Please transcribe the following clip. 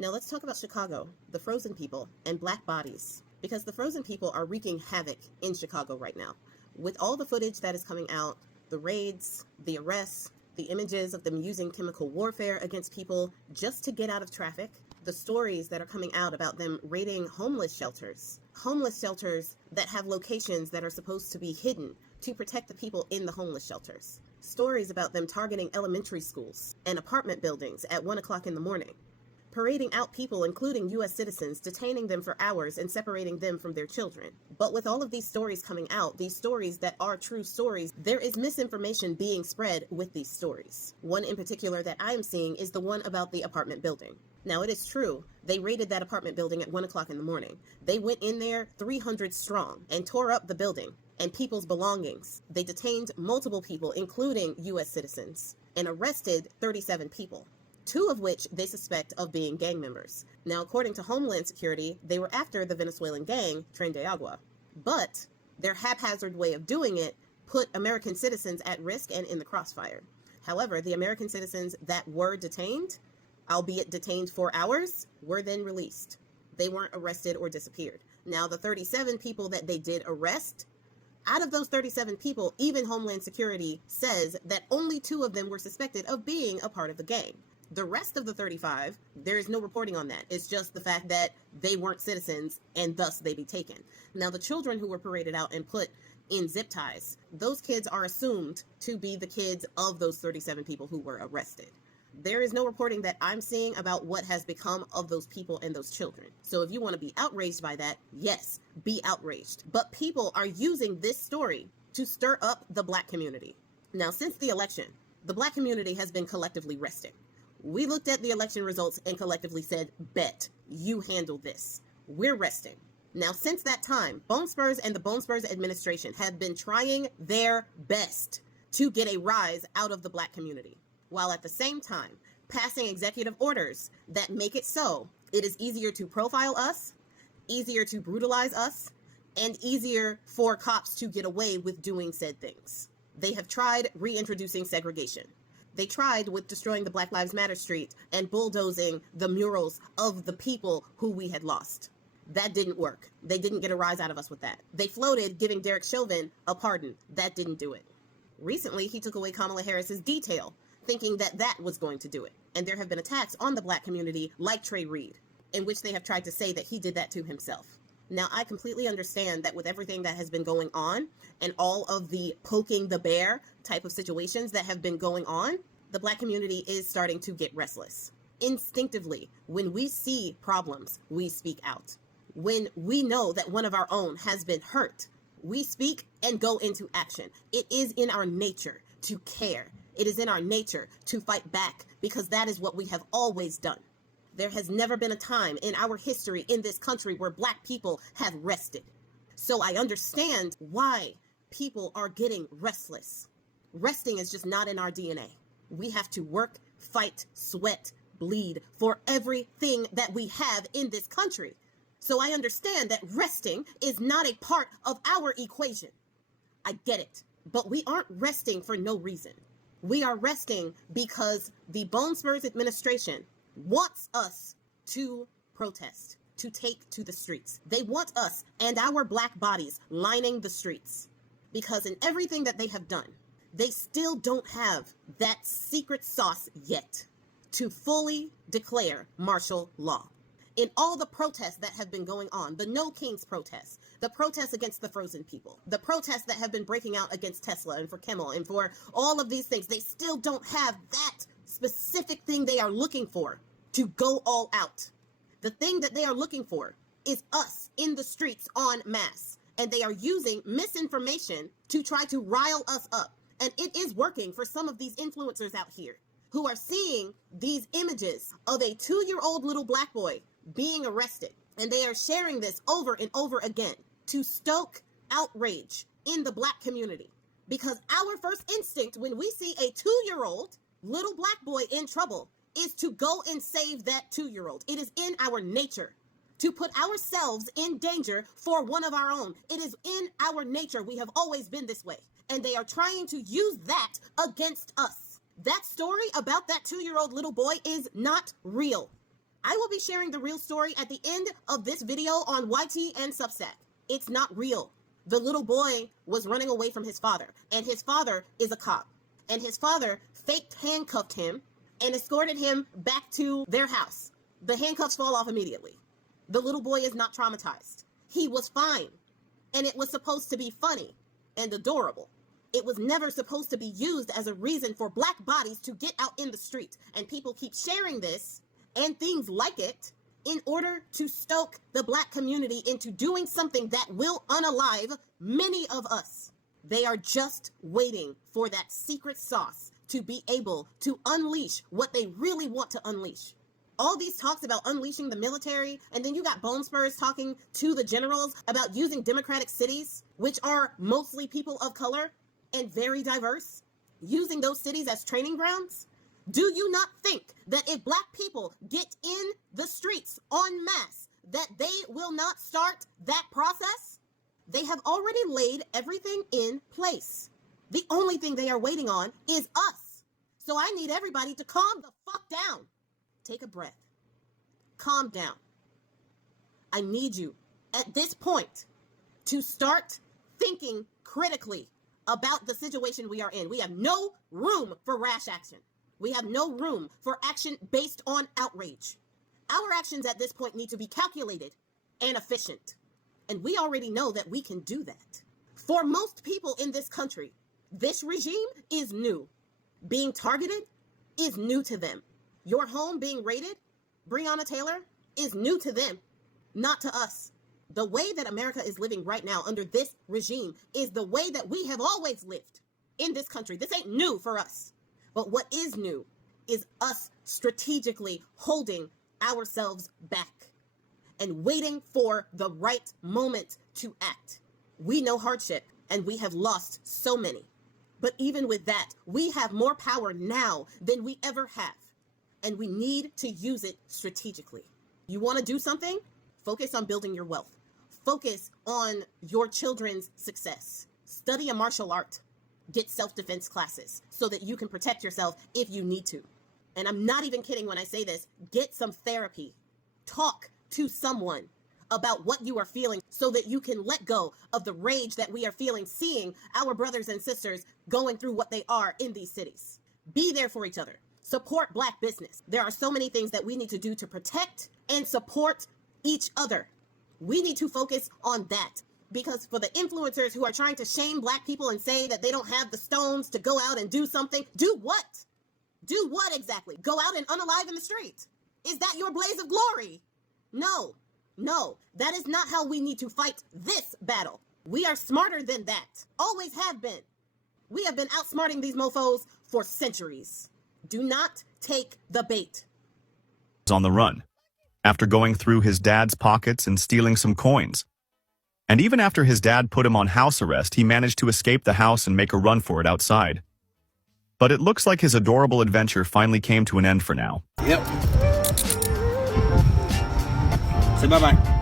Now let's talk about Chicago, the frozen people, and black bodies. Because the frozen people are wreaking havoc in Chicago right now. With all the footage that is coming out, the raids, the arrests, the images of them using chemical warfare against people just to get out of traffic, the stories that are coming out about them raiding homeless shelters that have locations that are supposed to be hidden to protect the people in the homeless shelters, stories about them targeting elementary schools and apartment buildings at 1 o'clock in the morning, parading out people, including U.S. citizens, detaining them for hours and separating them from their children. But with all of these stories coming out, these stories that are true stories, there is misinformation being spread with these stories. One in particular that I am seeing is the one about the apartment building. Now, it is true, they raided that apartment building at 1 o'clock in the morning. They went in there 300 strong and tore up the building and people's belongings. They detained multiple people, including U.S. citizens, and arrested 37 people. 2 of which they suspect of being gang members. Now, according to Homeland Security, they were after the Venezuelan gang, Tren de Agua. But their haphazard way of doing it put American citizens at risk and in the crossfire. However, the American citizens that were detained, albeit detained for hours, were then released. They weren't arrested or disappeared. Now, the 37 people that they did arrest, out of those 37 people, even Homeland Security says that only 2 of them were suspected of being a part of the gang. The rest of the 35, there is no reporting on that. It's just the fact that they weren't citizens and thus they be taken. Now, the children who were paraded out and put in zip ties, those kids are assumed to be the kids of those 37 people who were arrested. There is no reporting that I'm seeing about what has become of those people and those children. So if you want to be outraged by that, yes, be outraged. But people are using this story to stir up the black community. Now, since the election, the black community has been collectively resting. We looked at the election results and collectively said, bet, you handle this. We're resting. Now, since that time, Bone Spurs and the Bone Spurs administration have been trying their best to get a rise out of the black community, while at the same time passing executive orders that make it so it is easier to profile us, easier to brutalize us, and easier for cops to get away with doing said things. They have tried reintroducing segregation. They tried with destroying the Black Lives Matter street and bulldozing the murals of the people who we had lost. That didn't work. They didn't get a rise out of us with that. They floated giving Derek Chauvin a pardon. That didn't do it. Recently, he took away Kamala Harris's detail, thinking that that was going to do it. And there have been attacks on the black community like Trey Reed, in which they have tried to say that he did that to himself. Now, I completely understand that with everything that has been going on and all of the poking the bear type of situations that have been going on, the black community is starting to get restless. Instinctively, when we see problems, we speak out. When we know that one of our own has been hurt, we speak and go into action. It is in our nature to care. It is in our nature to fight back because that is what we have always done. There has never been a time in our history in this country where black people have rested. So I understand why people are getting restless. Resting is just not in our DNA. We have to work, fight, sweat, bleed for everything that we have in this country. So I understand that resting is not a part of our equation. I get it. But we aren't resting for no reason. We are resting because the Bone Spurs administration wants us to protest, to take to the streets. They want us and our black bodies lining the streets because in everything that they have done, they still don't have that secret sauce yet to fully declare martial law. In all the protests that have been going on, the No Kings protests, the protests against the frozen people, the protests that have been breaking out against Tesla and for Kimmel and for all of these things, they still don't have that specific thing they are looking for to go all out. The thing that they are looking for is us in the streets en masse. And they are using misinformation to try to rile us up. And it is working for some of these influencers out here who are seeing these images of a 2-year-old little black boy being arrested. And they are sharing this over and over again to stoke outrage in the black community. Because our first instinct when we see a 2-year-old little black boy in trouble is to go and save that 2-year-old. It is in our nature to put ourselves in danger for one of our own. It is in our nature. We have always been this way. And they are trying to use that against us. That story about that 2-year-old little boy is not real. I will be sharing the real story at the end of this video on YT and Substack. It's not real. The little boy was running away from his father, and his father is a cop. And his father faked handcuffed him and escorted him back to their house. The handcuffs fall off immediately. The little boy is not traumatized. He was fine. And it was supposed to be funny and adorable. It was never supposed to be used as a reason for black bodies to get out in the street. And people keep sharing this and things like it in order to stoke the black community into doing something that will unalive many of us. They are just waiting for that secret sauce to be able to unleash what they really want to unleash. All these talks about unleashing the military, and then you got Bone Spurs talking to the generals about using democratic cities, which are mostly people of color and very diverse, using those cities as training grounds. Do you not think that if black people get in the streets en masse, that they will not start that process? They have already laid everything in place. The only thing they are waiting on is us. So I need everybody to calm the fuck down. Take a breath. Calm down. I need you at this point to start thinking critically about the situation we are in. We have no room for rash action. We have no room for action based on outrage. Our actions at this point need to be calculated and efficient. And we already know that we can do that. For most people in this country, this regime is new. Being targeted is new to them. Your home being raided, Breonna Taylor, is new to them, not to us. The way that America is living right now under this regime is the way that we have always lived in this country. This ain't new for us. But what is new is us strategically holding ourselves back and waiting for the right moment to act. We know hardship, and we have lost so many. But even with that, we have more power now than we ever have. And we need to use it strategically. You want to do something? Focus on building your wealth. Focus on your children's success. Study a martial art. Get self-defense classes so that you can protect yourself if you need to. And I'm not even kidding when I say this. Get some therapy. Talk to someone about what you are feeling so that you can let go of the rage that we are feeling, seeing our brothers and sisters going through what they are in these cities. Be there for each other. Support black business. There are so many things that we need to do to protect and support each other. We need to focus on that. Because for the influencers who are trying to shame black people and say that they don't have the stones to go out and do something, do what? Do what exactly? Go out and unalive in the street? Is that your blaze of glory? No, that is not how we need to fight this battle. We are smarter than that. Always have been. We have been outsmarting these mofos for centuries. Do not take the bait. On the run, after going through his dad's pockets and stealing some coins. And even after his dad put him on house arrest, he managed to escape the house and make a run for it outside. But it looks like his adorable adventure finally came to an end for now. Yep. Say bye-bye.